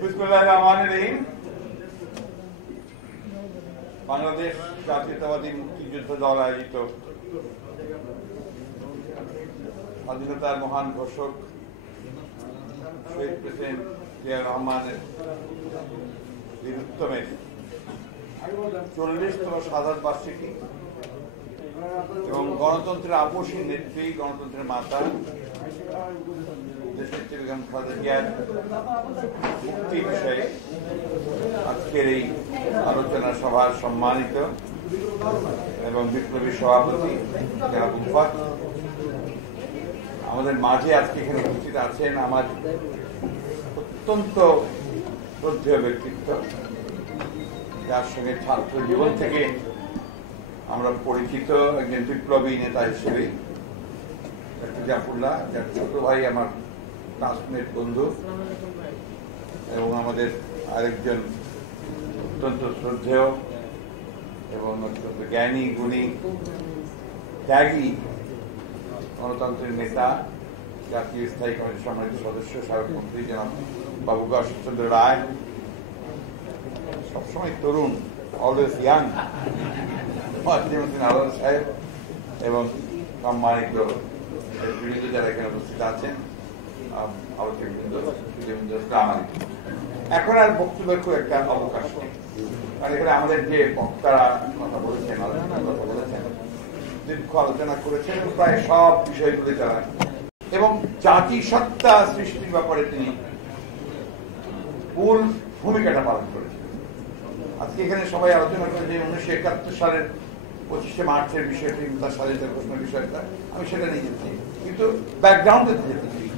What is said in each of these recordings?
বিসমিল্লাহির-রহমানির-রহিম। বাংলাদেশ জাতীয়তাবাদী মুক্তিযুদ্ধ দল আয়োজিত স্বাধীনতার মহান ঘোষক শহীদ প্রেসিডেন্ট জিয়াউর রহমানের বীরুত্তমের 40তম শাহাদাত বার্ষিকী এবং গণতন্ত্রের আপসী নেত্রী, গণতন্ত্রের মাতা দেশনেত্রী বেগম খালেদা জিয়ার মুক্তি বিষয়ে আজকের এই আলোচনা সভার সম্মানিত এবং বিপ্লবী সভাপতি জনাব উলফাত, আমাদের মাঝে আজকে এখানে উপস্থিত আছেন আমার অত্যন্ত শ্রদ্ধেয় ব্যক্তিত্ব, যার সঙ্গে ছাত্র জীবন থেকে আমরা পরিচিত একজন বিপ্লবী নেতা হিসেবে ডক্টর জাফরুল্লাহ, যার ছোট ভাই আমার ক্লাসমেট বন্ধু, এবং আমাদের আরেকজন অত্যন্ত শ্রদ্ধেয় এবং অত্যন্ত জ্ঞানী গুণী ত্যাগী গণতন্ত্রের নেতা, জাতীয় স্থায়ী কমিটির সম্মানিত সদস্য সাবেক মন্ত্রী জনাব বাবু গণেশচন্দ্র রায়, সবসময় তরুণ, অলওয়েজ ইয়াং আলোচনা সাহেব, এবং সম্মানিত বৃন্দ যারা এখানে উপস্থিত আছেন, আলোচকবৃন্দ, এখন আর বক্তব্যের খুব একটা অবকাশ নেই, কারণ এখানে আমাদের যে বক্তারা কথা বলেছেন, কথা বলেছেন, দীর্ঘ আলোচনা করেছেন, প্রায় সব বিষয়গুলি তারা এবং জাতিসত্তা সৃষ্টির ব্যাপারে তিনি মূল ভূমিকাটা পালন করেছেন। আজকে এখানে সবাই আলোচনা করে যে 1971 সালের 25শে মার্চের বিষয়টি, তার স্বাধীনতা ঘোষণার বিষয়টা, আমি সেটা নিয়ে যেতে, কিন্তু ব্যাকগ্রাউন্ডে যেতে চাই।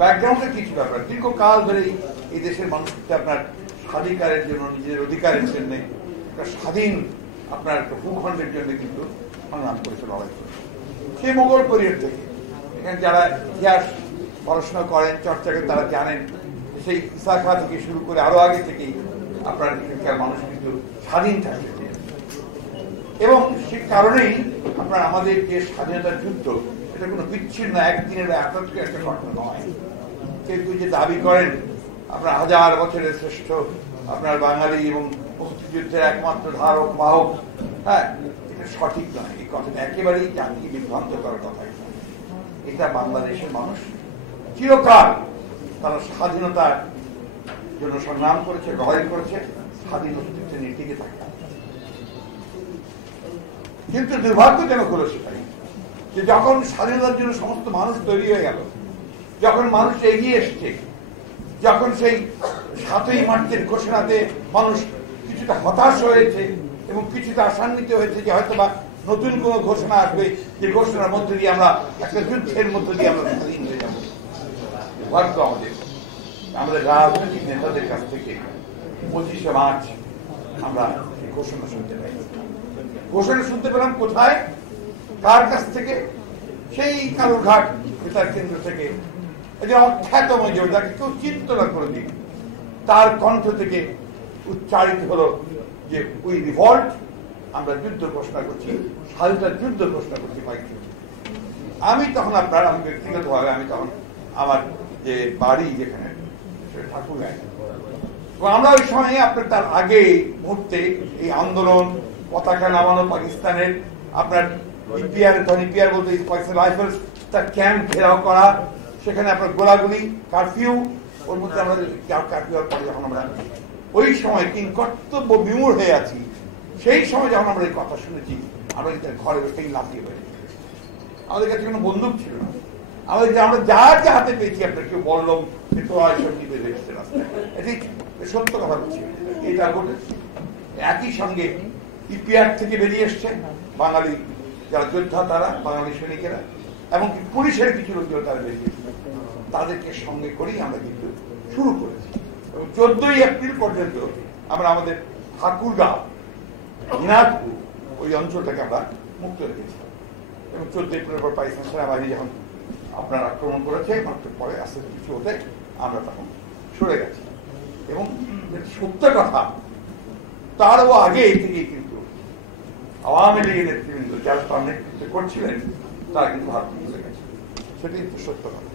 ব্যাকগ্রাউন্ডে কিছু ব্যাপার দীর্ঘকাল ধরেই এই দেশের মানুষকে আপনার স্বাধিকারের জন্য, নিজের অধিকারের জন্য, একটা স্বাধীন আপনার ভূখণ্ডের জন্য কিন্তু সংগ্রাম করেছে, লড়াই করেছে। সেই মোগল পিরিয়ড থেকে এখানে যারা ইতিহাস পড়াশোনা করেন, চর্চা করেন, তারা জানেন সেই ঈসা খাঁ থেকে শুরু করে আরো আগে থেকেই আপনার এখানকার মানুষ কিন্তু স্বাধীন থাকতে এবং সে কারণেই আপনার আমাদের যে স্বাধীনতার যুদ্ধ, এটা কোনো বিচ্ছিন্ন একদিনের বা একত্রের একটা ঘটনা নয়। কিন্তু যে দাবি করেন আপনার হাজার বছরের শ্রেষ্ঠ আপনার বাঙালি এবং মুক্তিযুদ্ধের একমাত্র ধারক বাহক, হ্যাঁ, এটা সঠিক নয়। এই কথাটা একেবারেই জাতিকে বিভ্রান্ত করার কথা। এটা বাংলাদেশের মানুষ চিরকাল তারা স্বাধীনতার জন্য সংগ্রাম করেছে, লড়াই করেছে, স্বাধীন অস্তিত্ব নিয়ে টিকে থাকে। কিন্তু দুর্ভাগ্যজনক হলো সেটাই যে যখন স্বাধীনতার জন্য সমস্ত মানুষ তৈরি হয়ে গেল, যখন মানুষ এগিয়ে এসছে, যখন সেই 7ই মার্চের ঘোষণাতে মানুষ কিছুটা হতাশ হয়েছে এবং কিছুটা আশান্বিত হয়েছে যে হয়তো বা নতুন কোন ঘোষণা আসবে, যে ঘোষণার মধ্যে দিয়ে আমরা একটা যুদ্ধের মধ্যে দিয়ে আমরা স্বাধীন হয়ে যাবো। ভাগ্য আমাদের রাজনৈতিক নেতাদের কাছ থেকে 25শে মার্চ আমরা ঘোষণা শুনতে পাই। ঘোষণা শুনতে পেলাম কোথায়, কার কাছ থেকে? সেই কালুরঘাট বেতার কেন্দ্র থেকে যে অখ্যাতম যোদ্ধাকে কেউ চিন্তনা করে দিন, তার কণ্ঠ থেকে উচ্চারিত হলো যে উই রিভল্ট, আমরা যুদ্ধ ঘোষণা করছি, স্বাধীনতার যুদ্ধ ঘোষণা করছি। আমি তখন আমি ব্যক্তিগতভাবে আমি তখন আমার যে বাড়ি যেখানে ঠাকুরগাঁয়, আমরা ওই সময় আপনার তার আগে মুহূর্তে এই আন্দোলন, পতাকা নামানো পাকিস্তানের, আপনার ইপিআর বলতে পাকিস্তান রাইফেলস, তার ক্যাম্প ঘেরাও করা, সেখানে আপনার গোলাগুলি, কারফিউ, ওর মধ্যে আমরা কারফিউ হওয়ার পরে যখন আমরা ওই সময় তিন কর্তব্য বিমূঢ় হয়ে আছি, সেই সময় যখন আমরা এই কথা শুনেছি, আমরা ঘরে বসেই লাফিয়ে বেড়ে, আমাদের কাছে কোনো বন্দুক ছিল না, আমরা যা হাতে পেয়েছি, আপনার কেউ বললাম তোরা এসব নিতে দেখছে রাস্তায়, এটি সত্য কথা বলছি, এটা ঘটেছে। একই সঙ্গে ইপিআর থেকে বেরিয়ে এসছে বাঙালি যারা যোদ্ধা, তারা বাঙালি সৈনিকেরা, এমনকি পুলিশের কিছু লোকজন তারা বেরিয়ে এসছে, তাদেরকে সঙ্গে করেই আমরা কিন্তু শুরু করেছি। এবং 14ই এপ্রিল পর্যন্ত আমরা আমাদের ঠাকুরগাঁও, দিনাজপুর ওই অঞ্চলটাকে আমরা মুক্ত রেখেছিলাম। এবং 14 এপ্রিলের পর পাকিস্তান সেনাবাহিনী যখন আপনার আক্রমণ করেছে, মাত্র পরে আস্তে কিছু হতে আমরা তখন সরে গেছি। এবং সত্য কথা, তারও আগে থেকেই কিন্তু আওয়ামী লীগের নেতৃবৃন্দ যারা তার নেতৃত্ব করছিলেন, তারা কিন্তু ভারত চলে গেছে, সেটাই সত্য কথা।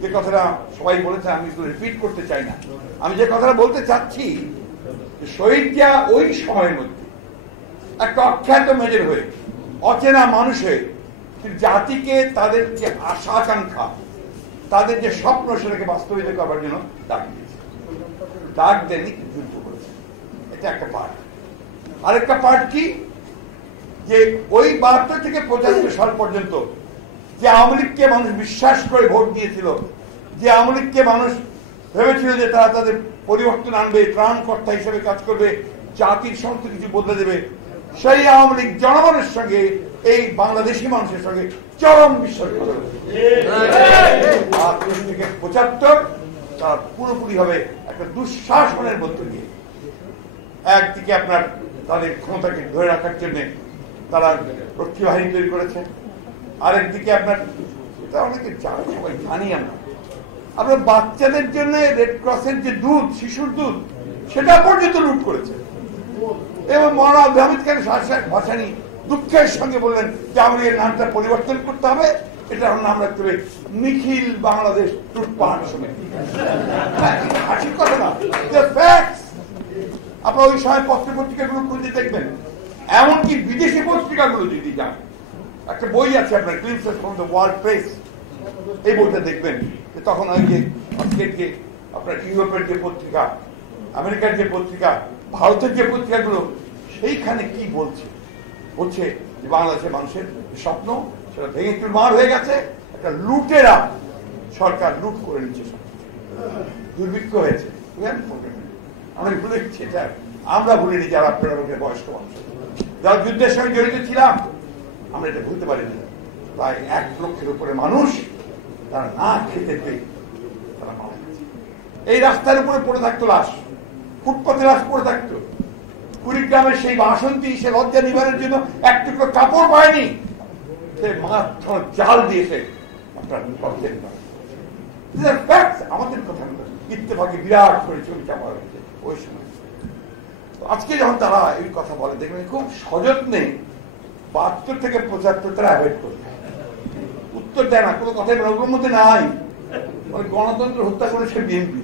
যে কথাটা সবাই বলেছে, আমি রিপিট করতে চাই না। আমি যে কথাটা বলতে চাচ্ছি, শহীদ জিয়া ওই সময়ের মধ্যে একটা অখ্যাত মেজর হয়ে, অচেনা মানুষ হয়ে জাতিকে তাদের যে আশা আকাঙ্ক্ষা, তাদের যে স্বপ্ন, সেটাকে বাস্তবিত করার জন্য ডাক দিয়েছে। ডাক দেননি, যুদ্ধ করেছে। এটা একটা পার্ট। আরেকটা পার্ট কি, যে ওই 72 থেকে 75 সাল পর্যন্ত যে আওয়ামী লীগকে মানুষ বিশ্বাস করে ভোট দিয়েছিল, যে আওয়ামী লীগকে মানুষ ভেবেছিল যে তারা তাদের পরিবর্তন আনবে, ত্রাণকর্তা হিসেবে কাজ করবে, জাতির সমস্ত কিছু বদলে দেবে, সেই আওয়ামী লীগ জনগণের সঙ্গে এই বাংলাদেশি মানুষের সঙ্গে চরম বিশ্বাসঘাতকতা থেকে 75 তারা পুরোপুরি ভাবে একটা দুঃশাসনের মধ্যে দিয়ে একদিকে আপনার তাদের ক্ষমতাকে ধরে রাখার জন্য তারা রক্ষী বাহিনী তৈরি করেছে, আরেকদিকে আপনার এটা অনেকে সবাই জানি আমরা বাচ্চাদের জন্য রেড ক্রসের যে দুধ, শিশুর দুধ, সেটা পর্যন্ত লুট করেছে। এবং মৌলানা আব্দুল হামিদ খান ভাসানী দুঃখের সঙ্গে বললেন যে আমাদের এই নামটা পরিবর্তন করতে হবে, এটা নাম রাখতে হবে নিখিল বাংলাদেশ লুটপাট সমিতি। হাসির কথা না, আপনার ওই সময় পত্র পত্রিকাগুলো খুঁজে দেখবেন, এমনকি বিদেশি পত্রিকাগুলো যদি যান, একটা বই আছে আপনার glimpses from the world press, এই বইটা দেখবেন যে তখন ওই যে আপনার ইউরোপের যে পত্রিকা, আমেরিকার যে পত্রিকা, ভারতের যে পত্রিকাগুলো, সেইখানে কি বলছে যে বাংলাদেশের মানুষের স্বপ্ন সেটা ভেঙে চুরমার হয়ে গেছে, একটা লুটেরা সরকার লুট করে নিচ্ছে, দুর্ভিক্ষ হয়েছে। আমরা ভুলে গেছি এটা, আমরা ভুলিনি যারা আপনারা বয়স্ক মানুষ, যারা যুদ্ধের সঙ্গে জড়িত ছিলাম, আমরা এটা ভুলতে পারিনি। প্রায় 1 লক্ষের উপরে মানুষ তারা না খেতে পেয়ে তারা মারা গেছে। এই রাস্তার উপরে পড়ে থাকতো লাশ, ফুটপাতে লাশ পড়ে থাকতো। কুড়িগ্রামের সেই বাসন্তী, সে লজ্জা নিবারের জন্য এক টুকরো কাপড় পায়নি, সে মাথা জাল দিয়েছে আপনার আমাদের কথা ইত্তেফাকে বিরাট করে চুরি চাপা হয়েছে ওই সময়। আজকে যখন তারা এই কথা বলে, দেখবেন খুব সযত্নে 72 থেকে 75 তারা অ্যাভয়েড করবে, উত্তর দেয় না, কোনো কথাই ওগুলোর মধ্যে নাই। মানে গণতন্ত্র হত্যা করেছে বিএনপি,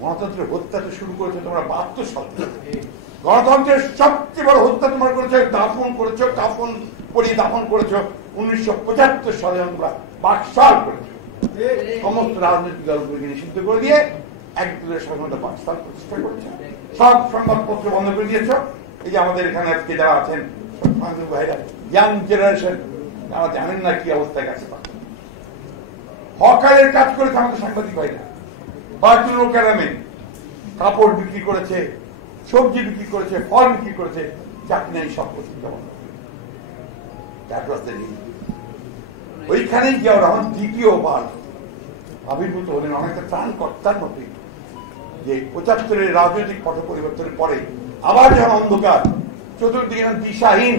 গণতন্ত্রের হত্যা তো শুরু করেছে তোমরা 72 সাল থেকে। গণতন্ত্রের সবচেয়ে বড় হত্যা তোমরা করেছো, দাফন করেছো, কাফন পরিয়ে দাফন করেছো 1975 সালে তোমরা বাকশাল করেছো। সমস্ত রাজনৈতিক দলগুলিকে নিষিদ্ধ করে দিয়ে একদলের স্বাধীনতা বাকশাল প্রতিষ্ঠা করেছো, সব সংবাদপত্র বন্ধ করে দিয়েছো। এই যে আমাদের এখানে আজকে যারা আছেন ভাইরা, ইয়াং জেনারেশন, যারা জানেন না কি অবস্থায় গেছে, হকারের কাজ করেছে আমাদের সাংবাদিক ভাইরা, বার্তুল ক্যারামে কাপড় বিক্রি করেছে, সবজি বিক্রি করেছে, ফল বিক্রি করেছে, চাকরি নেই, সব পত্রিকা বন্ধ। ওইখানেই জিয়াউর রহমান দ্বিতীয়বার আবির্ভূত হলেন অনেকটা ত্রাণকর্তার মধ্যে, যে 75-এর রাজনৈতিক পট পরিবর্তনের পরে আবার যখন অন্ধকার, চতুর্দিকে দিশাহীন,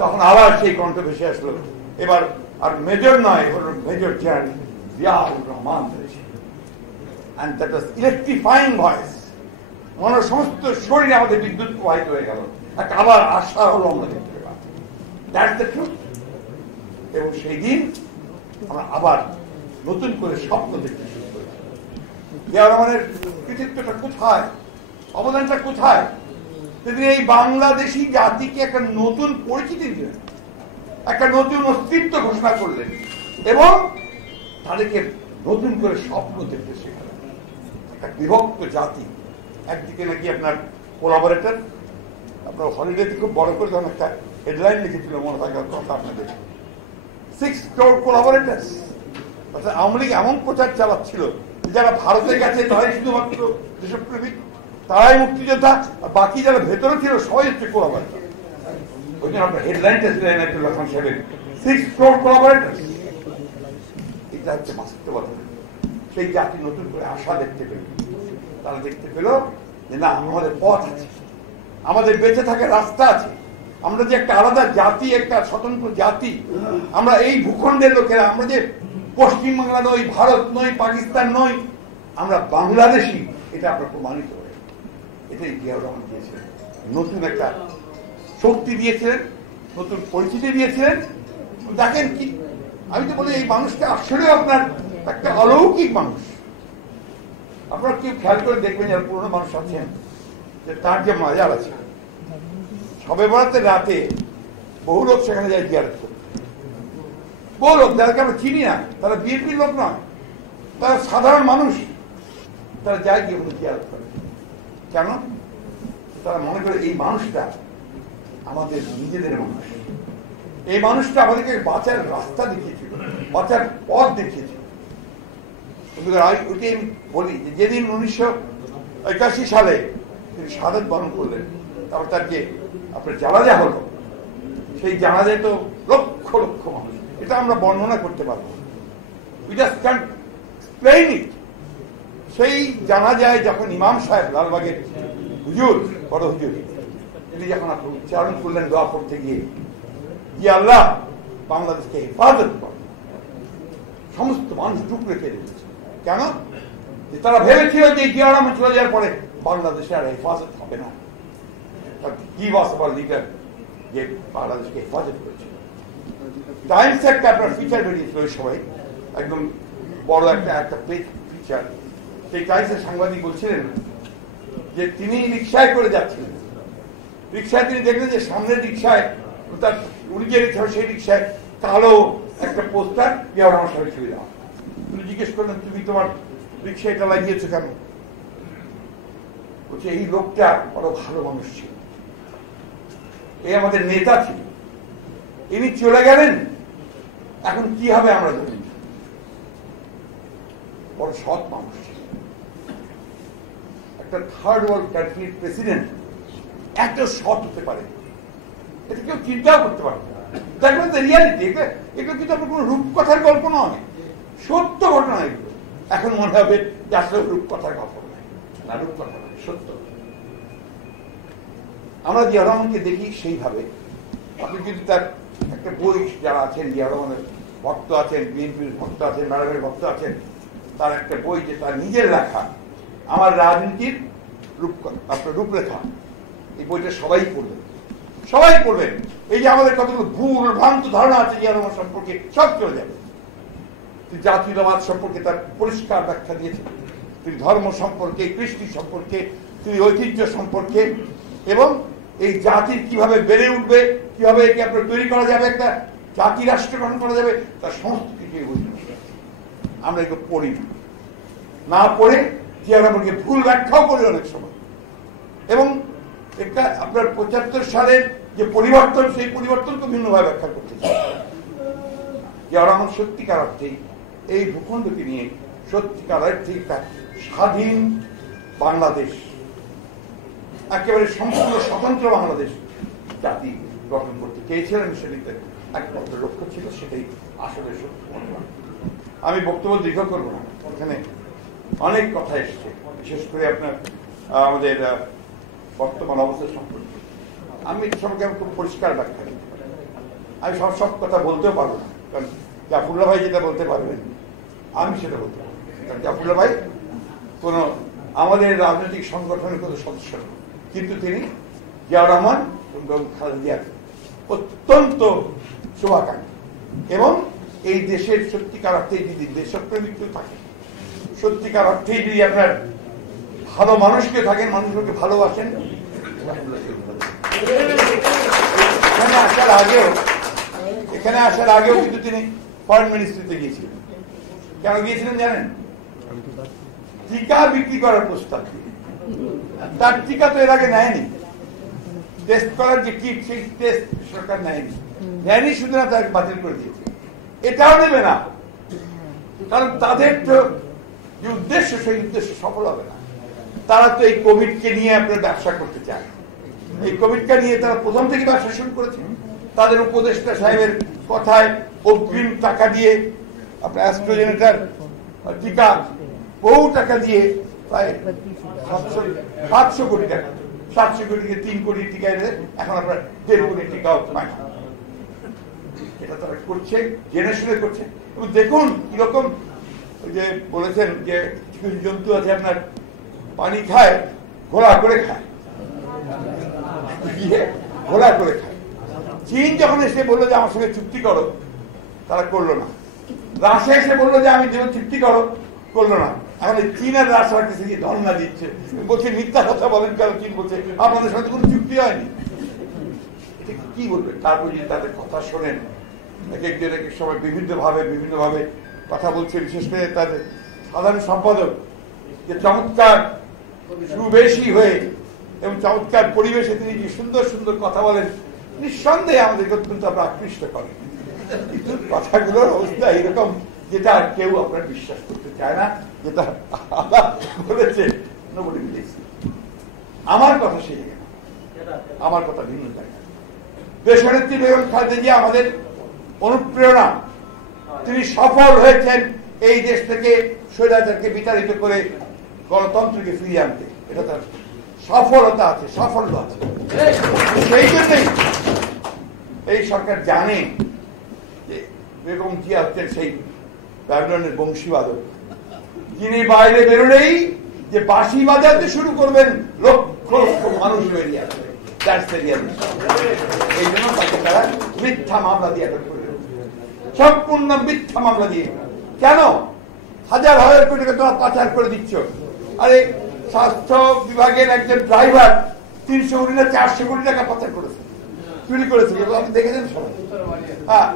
তখন আবার সেই কণ্ঠ ভেসে আসলো। এবার আর মেজর নয়, হল major general Ziaur Rahman. And that was electrifying voice. মনের সমস্ত শরীরে আমাদের বিদ্যুৎ প্রবাহিত হয়ে গেল, একটা আবার আশা হলো আমরা দেখতে পেলাম। That's the truth. এবং সেই দিন আমরা আবার নতুন করে স্বপ্ন দেখতে শুরু করেছি। জিয়াউর রহমানের কৃতিত্বটা কোথায়, অবদানটা কোথায়? তিনি এই বাংলাদেশি জাতিকে একটা নতুন পরিচিতি দিলেন, একটা নতুন অস্তিত্ব ঘোষণা করলেন এবং তাদেরকে নতুন করে স্বপ্ন দেখতে শেখালেন। একটা বিভক্ত জাতি, একদিকে নাকি আপনার কোলাবোরেটর, আপনার হলিডেতে খুব বড় করে তখন একটা হেডলাইন লিখেছিল, মনে থাকার কথা আপনাদের, 6 crore collaborators। অর্থাৎ আওয়ামী লীগ এমন প্রচার চালাচ্ছিল, যারা ভারতে গেছে তারাই শুধুমাত্র দেশপ্রেমিক, তারাই মুক্তিযোদ্ধা, আর বাকি যারা ভেতরে ছিল সবাই হচ্ছে কোলাবোরেটর। ওই জন্য আপনার হেডলাইনটা ছিল এনায়েতুল্লাহ খান সাহেবের 6 crore collaborators। এটা হচ্ছে বাস্তবতা। সেই জাতি নতুন করে আশা দেখতে পেল, তারা দেখতে পেল যে না, আমাদের পথ আছে, আমাদের বেঁচে থাকার রাস্তা আছে, আমরা যে একটা আলাদা জাতি, একটা স্বতন্ত্র জাতি, আমরা এই ভূখণ্ডের লোকেরা, আমরা যে পশ্চিমবাংলা নই, ভারত নই, পাকিস্তান নই, আমরা বাংলাদেশি, এটা আমরা প্রমাণিত হয়ে, এটাই জিয়াউর রহমান দিয়েছিলেন। নতুন একটা শক্তি দিয়েছিলেন, নতুন পরিচিতি দিয়েছিলেন। দেখেন কি, আমি তো বলি এই মানুষকে আসলে আপনার একটা অলৌকিক মানুষ। আপনারা কেউ খেয়াল করে দেখবেন যারা পুরনো মানুষ আছেন যে তার যে মাজার আছে, সবে বরাতের রাতে বহু লোক সেখানে যায় জিয়ারত করতে। বহু লোক যাদেরকে আমরা চিনি না, তারা বিএনপির লোক নয়, তারা সাধারণ মানুষ, তারা যায় গিয়ে জিয়ারত করে। কেন? তারা মনে করে এই মানুষটা আমাদের নিজেদের মানুষ, এই মানুষটা আমাদেরকে বাঁচার রাস্তা দেখিয়েছিল, বাঁচার পথ দেখিয়েছিল। ওইটাই আমি বলি যে যেদিন 1981 সালে তিনি শাহাদাত বরণ করলেন, তারপর তার যে আপনার জানাজা হলো, সেই জানাজায় তো লক্ষ লক্ষ মানুষ, এটা আমরা বর্ণনা করতে পারবো, উই জাস্ট ক্যান্ট এক্সপ্লেইন ইট। সেই জানাজায় যখন ইমাম সাহেব লালবাগের হুজুর, বড় হুজুর, তিনি যখন আপনি উচ্চারণ করলেন দোয়া করতে গিয়ে, যে আল্লাহ বাংলাদেশকে হেফাজত করে, সমস্ত মানুষ চুপ রেখে দিয়েছে। কেন? তারা ভেবেছিল যে জিয়া রহমান চলে যাওয়ার পরে বাংলাদেশে আর হেফাজত হবে না। কি ওয়াজ আওয়ার লিডার যে বাংলাদেশকে হেফাজত করেছিল। টাইমস একটা আপনার ফিচার বেরিয়েছিল ওই সময়, একদম বড় একটা পেজ ফিচার। সেই টাইমসের সাংবাদিক বলছিলেন যে তিনি রিক্সায় করে যাচ্ছিলেন, রিক্সায় তিনি দেখলেন যে সামনের রিক্সায় তার উনি যে রিক্সা, সেই রিক্সায় কালো একটা পোস্টার জিয়া রহমান সাহেবের ছবি দেওয়া। তিনি জিজ্ঞেস করলেন, তুমি তোমার রিক্সা এটা লাগিয়েছো কেন? বলছে এই লোকটা বড় ভালো মানুষ ছিল, এই আমাদের নেতা ছিল, ইনি চলে গেলেন, এখন কি হবে আমরা জানি। বড় সৎ মানুষ ছিল, একটা থার্ড ওয়ার্ল্ড কান্ট্রির প্রেসিডেন্ট এত সৎ হতে পারে, এটা কেউ চিন্তাও করতে পারে না। দেখবেন তো রিয়ালিটি, এগুলো কিন্তু আপনার কোনো রূপকথার গল্প নয়, সত্য ঘটনা এগুলো। এখন মনে হবে যে আসলে রূপকথার গল্প নয়, না রূপকথা নয়, সত্য। আমরা জিয়া রহমানকে দেখি সেইভাবে। আপনি যদি তার একটা বই, যারা আছেন জিয়া রহমানের ভক্ত আছেন, বিএনপির ভক্ত আছেন, ম্যাডামের ভক্ত আছেন, তার একটা বই যে তার নিজের লেখা, আমার রাজনীতির আপনার রূপরেখা, এই বইটা সবাই পড়বেন, সবাই পড়বেন। এই যে আমাদের কতগুলো ভুল ভ্রান্ত ধারণা আছে জিয়া রহমান সম্পর্কে, সব চলে যাবে। তিনি জাতীয়তাবাদ সম্পর্কে তার পরিষ্কার ব্যাখ্যা দিয়েছেন, তিনি ধর্ম সম্পর্কে, কৃষ্টি সম্পর্কে, তিনি ঐতিহ্য সম্পর্কে, এবং এই জাতির কিভাবে বেড়ে উঠবে, কিভাবে একে আপনার তৈরি করা যাবে, একটা জাতি রাষ্ট্র গঠন করা যাবে, তার সমস্ত কিছু আমরা এগুলো পড়ি না, পড়ে জিয়া রহমানকে ভুল ব্যাখ্যাও করি অনেক সময়। এবং একটা আপনার 75 সালের যে পরিবর্তন, সেই পরিবর্তনকে ভিন্নভাবে ব্যাখ্যা করতে চাই। জিয়া রহমান সত্যিকার অর্থেই এই ভূখণ্ডকে নিয়ে সত্যিকার অর্থে একটা স্বাধীন বাংলাদেশ, একেবারে সম্পূর্ণ স্বতন্ত্র বাংলাদেশ জাতি গঠন করতে চেয়েছিলেন, সেটিতে একমাত্র লক্ষ্য ছিল, সেটাই আসলে সত্য। আমি বক্তব্য দীর্ঘ করবো না, এখানে অনেক কথা এসছে, বিশেষ করে আপনার আমাদের বর্তমান অবস্থা সম্পর্কে। আমি এটা সম্পর্কে খুব পরিষ্কার ব্যাখ্যা দিতে পারি। আমি সব কথা বলতেও পারবো না, কারণ জাফরুল্লাহ ভাই যেটা বলতে পারবেন আমি সেটা বলতে পারবো। কারণ জাফরুল্লাহ ভাই কোনো আমাদের রাজনৈতিক সংগঠনের কোনো সদস্য নন, কিন্তু তিনি জিয়া রহমান এবং খালেদা জিয়ার অত্যন্ত শুভাকাঙ্ক্ষী, এবং এই দেশের সত্যিকার অর্থে যদি দেশপ্রেমিক থাকে, সত্যিকার অর্থেই যদি আপনার ভালো মানুষকে থাকেন, মানুষকে ভালোবাসেন। এখানে আসার আগেও কিন্তু তিনি ফরেন মিনিস্ট্রিতে গিয়েছিলেন। কেন গিয়েছিলেন জানেন? টিকা বিক্রি করার প্রস্তাব দিয়ে। তার টিকা তো এর আগে নেয়নি, টেস্ট করার যে কিট, সেই টেস্ট সরকার নেয়নি, শুধু না তাকে বাতিল করে দিয়েছে। এটাও নেবে না, কারণ তাদের তো যে উদ্দেশ্য, সেই উদ্দেশ্য সফল হবে না। তারা তো এই কোভিডকে নিয়ে আপনার ব্যবসা করতে চায়, এই কোভিডকে নিয়ে তারা প্রথম থেকে ব্যবসা শুরু করেছে। তাদের উপদেষ্টা সাহেবের কথায় অগ্রিম টাকা দিয়ে আপনার অ্যাস্ট্রাজেনেকার টিকা বহু টাকা দিয়ে প্রায় 700 কোটি টাকা, 700 কোটিকে 3 কোটি টিকা এনে এখন আপনার 1.5 কোটি টিকাও পায়। এটা তারা করছে, জেনে শুনে করছে। এবং দেখুন কিরকম, ওই যে বলেছেন যে কিছু জন্তু আছে আপনার পানি খায়, ঘোলা করে খায়, ঘোলা করে খায়। চীন যখন এসে বললো যে আমার সঙ্গে চুক্তি করো, তারা করলো না। রাশিয়া এসে বললো যে আমি দেব, চুক্তি করো, করলো না। এখন চীনের রাশিয়ার কাছে গিয়ে ধর্ণা দিচ্ছে, বলছে মিথ্যা কথা বলেন কেন? চীন বলছে আপনাদের সাথে কোনো চুক্তি হয়নি। কি বলবেন? তারপর যদি তাদের কথা শোনেন, এক একজন এক এক সময় বিভিন্নভাবে কথা বলছে, বিশেষ করে তাদের সাধারণ সম্পাদক যে চমৎকার সুবেশী হয়ে এবং চমৎকার পরিবেশে তিনি যে সুন্দর সুন্দর কথা বলেন, নিঃসন্দেহে আমাদেরকে অত্যন্ত আপনার আকৃষ্ট করেন। কিন্তু কথাগুলোর অবস্থা এরকম যেটা কেউ আপনার বিশ্বাস করতে চায় না, যেটা আল্লাহ বলেছে। আমার কথা সেই জায়গা, আমার কথা ভিন্ন জায়গা। দেশনেত্রী বেগম খালেদা জিয়া আমাদের অনুপ্রেরণা। তিনি সফল হয়েছেন এই দেশ থেকে স্বৈরাচারকে বিতাড়িত করে গণতন্ত্রকে ফিরিয়ে আনতে। এটা তার সফলতা আছে, সাফল্য আছে। সেই জন্যই এই সরকার জানে যে বেগম জিয়া হচ্ছেন সেই ব্যাবিলনের বংশীবাদক, যিনি বাইরে বেরোলেই যে বাঁশি বাজাতে শুরু করবেন লক্ষ লক্ষ মানুষ বেরিয়ে আসবে। এই জন্য তাকে তারা মিথ্যা মামলা দিয়ে সম্পূর্ণ মিথ্যা মামলা দিয়ে। কেন? হাজার হাজার কোটি টাকা তোমরা পাচার করে দিচ্ছ। আরে স্বাস্থ্য বিভাগের একজন ড্রাইভার 300 কোটি না 400 কোটি টাকা পাচার করেছে, চুরি করেছে। আপনি দেখেছেন সবাই। হ্যাঁ,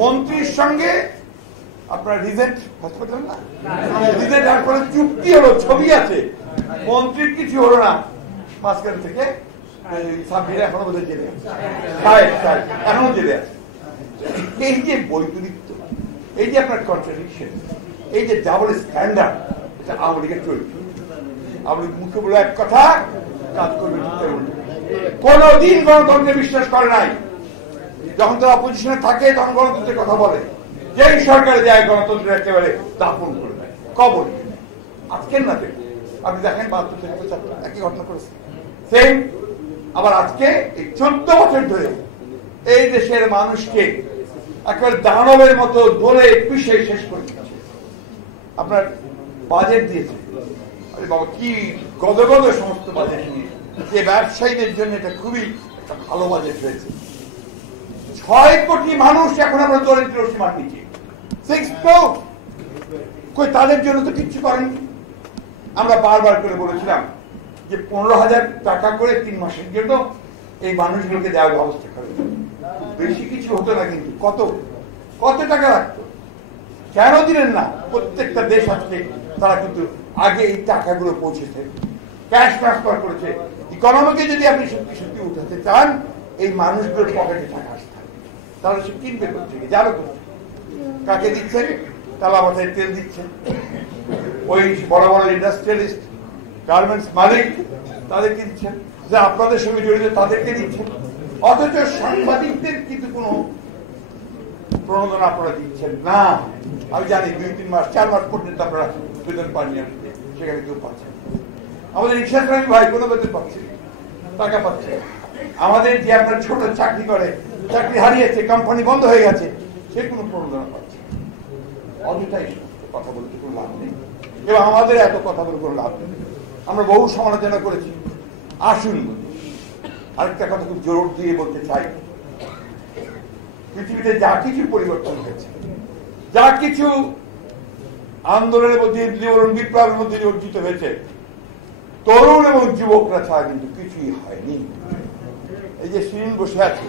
মন্ত্রীর সঙ্গে আপনার রিজেন্ট হাসপাতাল না, রিজেন্ট হাসপাতাল চুক্তি হলো, ছবি আছে, মন্ত্রীর কিছু হলো না, মাঝখান থেকে এখনো বোধহয় জেলে আছে, এখনো জেলে আছে। এই যে বৈপরীত্য, এই যে আপনার কন্ট্রাডিকশন, এই যে ডাবল স্ট্যান্ডার্ড, এটা আওয়ামী লীগের চরিত্র। আওয়ামী লীগ মুখে বলে এক কথা, কাজ করবে কোনদিন গণতন্ত্রে বিশ্বাস করে নাই। যখন তারা অপোজিশনে থাকে তখন গণতন্ত্রের কথা বলে, যেই সরকারে যায় গণতন্ত্রের একেবারে দাপন করে দেয়, কবর। আজকের না দেখুন, আপনি দেখেন 72 থেকে 75 একই ঘটনা করেছে সেম। আবার আজকে এই 14 বছর ধরে এই দেশের মানুষকে একেবারে দানবের মতো দোলে পিষে শেষ করে দিচ্ছে। আপনার বাজেট দিয়েছে, আরে বাবা কি গদগদ সমস্ত বাজেট নিয়ে, যে ব্যবসায়ীদের জন্য এটা খুবই একটা ভালো বাজেট হয়েছে। 6 কোটি মানুষ এখন আমরা দরিদ্র সীমার নিচে, 6 crore। কই তাদের জন্য তো কিচ্ছু করেননি। আমরা বারবার করে বলেছিলাম যে 15,000 টাকা করে 3 মাসের জন্য এই মানুষগুলোকে দেওয়ার ব্যবস্থা করে। বেশি কিছু হতো না, কিন্তু কত কত টাকা রাখতো, কেন দিলেন না? প্রত্যেকটা দেশ আজকে তারা কিন্তু আগে এই টাকাগুলো পৌঁছেছে, ক্যাশ ট্রান্সফার করেছে। ইকোনমিকে যদি আপনি সত্যি উঠাতে চান, এই মানুষগুলোর পকেটে টাকা আসতে হবে, তাহলে সে কিনবে করছে, যাবে করছে। কাকে দিচ্ছেন? তালা মাথায় তেল দিচ্ছেন ওই বড় বড় ইন্ডাস্ট্রিয়ালিস্ট, গার্মেন্টস মালিক, তাদেরকে দিচ্ছেন, যে আপনাদের সঙ্গে জড়িত তাদেরকে দিচ্ছেন। অথচ সাংবাদিকদের কিন্তু কোনো প্রণোদনা আপনারা দিচ্ছেন না। আমি জানি 2-3 মাস 4 মাস পর্যন্ত আপনারা বেতন পাননি, সেখানে কেউ পাচ্ছেন। আমাদের রিক্সা শ্রমিক ভাই কোনো বেতন পাচ্ছে, টাকা পাচ্ছে। আমাদের যে আপনার ছোট চাকরি করে, চাকরি হারিয়েছে, কোম্পানি বন্ধ হয়ে গেছে, সে কোনো প্রণোদনা পাচ্ছে। অযথাই কথা বলতে কোনো লাভ নেই, এবং আমাদের এত কথা বলে কোনো লাভ নেই। আমরা বহু সমালোচনা করেছি। আসুন, আরেকটা কথা খুব জোর দিয়ে বলতে চাই, পৃথিবীতে যা কিছু পরিবর্তন হয়েছে, যা কিছু আন্দোলনের মধ্যে, বিপ্লবের মধ্যে অর্জিত হয়েছে, তরুণ এবং যুবকরা ছাড়া কিন্তু কিছুই হয়নি। এই যে শিরিন বসে আছে,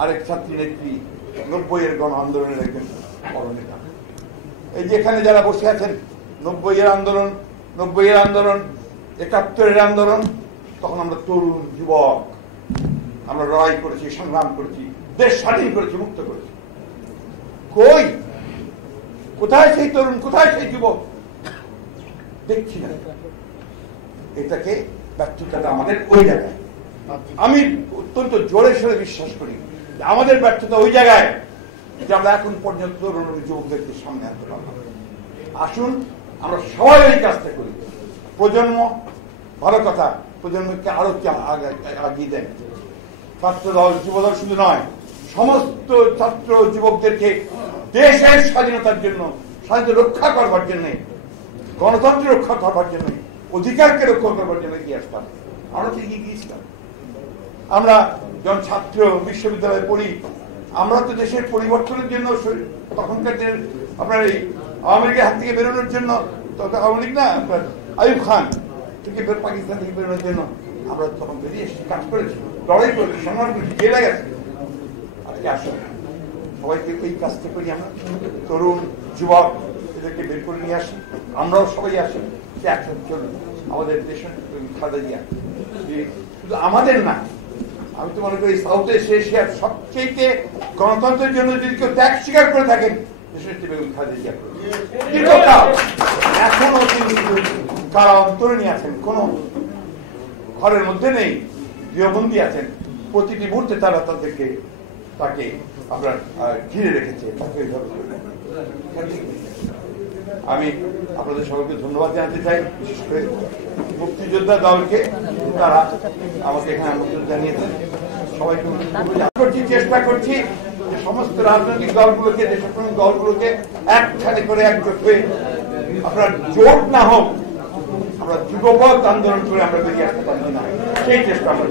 আরেক ছাত্রী নেত্রী, 90-এর গণ আন্দোলনের একজন বড় নেতা। এই যে এখানে যারা বসে আছেন, 90-এর আন্দোলন, 71-এর আন্দোলন, তখন আমরা তরুণ যুবক, আমরা লড়াই করেছি, সংগ্রাম করেছি, দেশ স্বাধীন করেছি, মুক্ত করেছি। কই, কোথায় সেই তরুণ, কোথায় সেই যুবক? দেখছি না। এটাকে ব্যর্থতাটা আমাদের ওই জায়গায়। আমি অত্যন্ত জোরে সোরে বিশ্বাস করি আমাদের ব্যর্থতা ওই জায়গায় যে আমরা এখন পর্যন্ত তরুণ যুবকদেরকে সামনে আনতে পারলাম। আসুন আমরা সবাই এই কাজটা করি। প্রজন্ম, ভালো কথা, প্রজন্মকে আরো আগিয়ে দেন। ছাত্র দল, যুবদল শুধু নয়, সমস্ত ছাত্র যুবকদেরকে দেশের স্বাধীনতার জন্য, স্বাধীনতা রক্ষা করবার জন্য, গণতন্ত্র রক্ষা করবার জন্য, অধিকারকে রক্ষা করবার জন্য এগিয়ে আসতাম। আমরা তো এগিয়ে গিয়েছিলাম। আমরা যখন ছাত্র বিশ্ববিদ্যালয়ে পড়ি, আমরা তো দেশের পরিবর্তনের জন্য তখনকার দিনের আপনার এই আওয়ামী লীগের হাত থেকে বেরোনোর জন্য তখন আওয়ামী লীগ না আপনার আইয়ুব খান থেকে পাকিস্তান থেকে বেরোনোর জন্য আমরা তখন বেরিয়ে এসেছি, কাজ করেছি, লড়াই করেছি, সংগ্রাম করেছি, জেলে গেছে। আজকে আসলে সবাইকে এই কাজটা করি আমরা, তরুণ যুবক এদেরকে বের করে নিয়ে আসি, আমরাও সবাই আসি যে একসাথে চলুন আমাদের দেশের খালেদা জিয়া। শুধু আমাদের না, আমি তো মনে করি সাউথ এশিয়ার সবচেয়ে গণতন্ত্রের জন্য যদি কেউ ত্যাগ স্বীকার করে থাকেন দেশের বেগম খালেদা জিয়া এখনো তিনি কারা অন্তরণী আছেন, কোন ঘরের মধ্যে নেই, গৃহবন্দী আছেন, প্রতিটি মুহূর্তে তারা তাকে আপনার ঘিরে রেখেছে। আমি আপনাদের সকলকে ধন্যবাদ জানাতে চাই, বিশেষ করে মুক্তিযোদ্ধা দলকে, তারা আমাকে এখানে আমন্ত্রণ জানিয়েছেন। সবাইকে চেষ্টা করছি যে সমস্ত রাজনৈতিক দলগুলোকে, দেশপ্রেমিক দলগুলোকে একসাথে করে একজোট হয়ে আপনার জোট না হোক, আমরা যুগপৎ আন্দোলন করে আমরা বেরিয়ে আসতে পারছি না, সেই চেষ্টা আমরা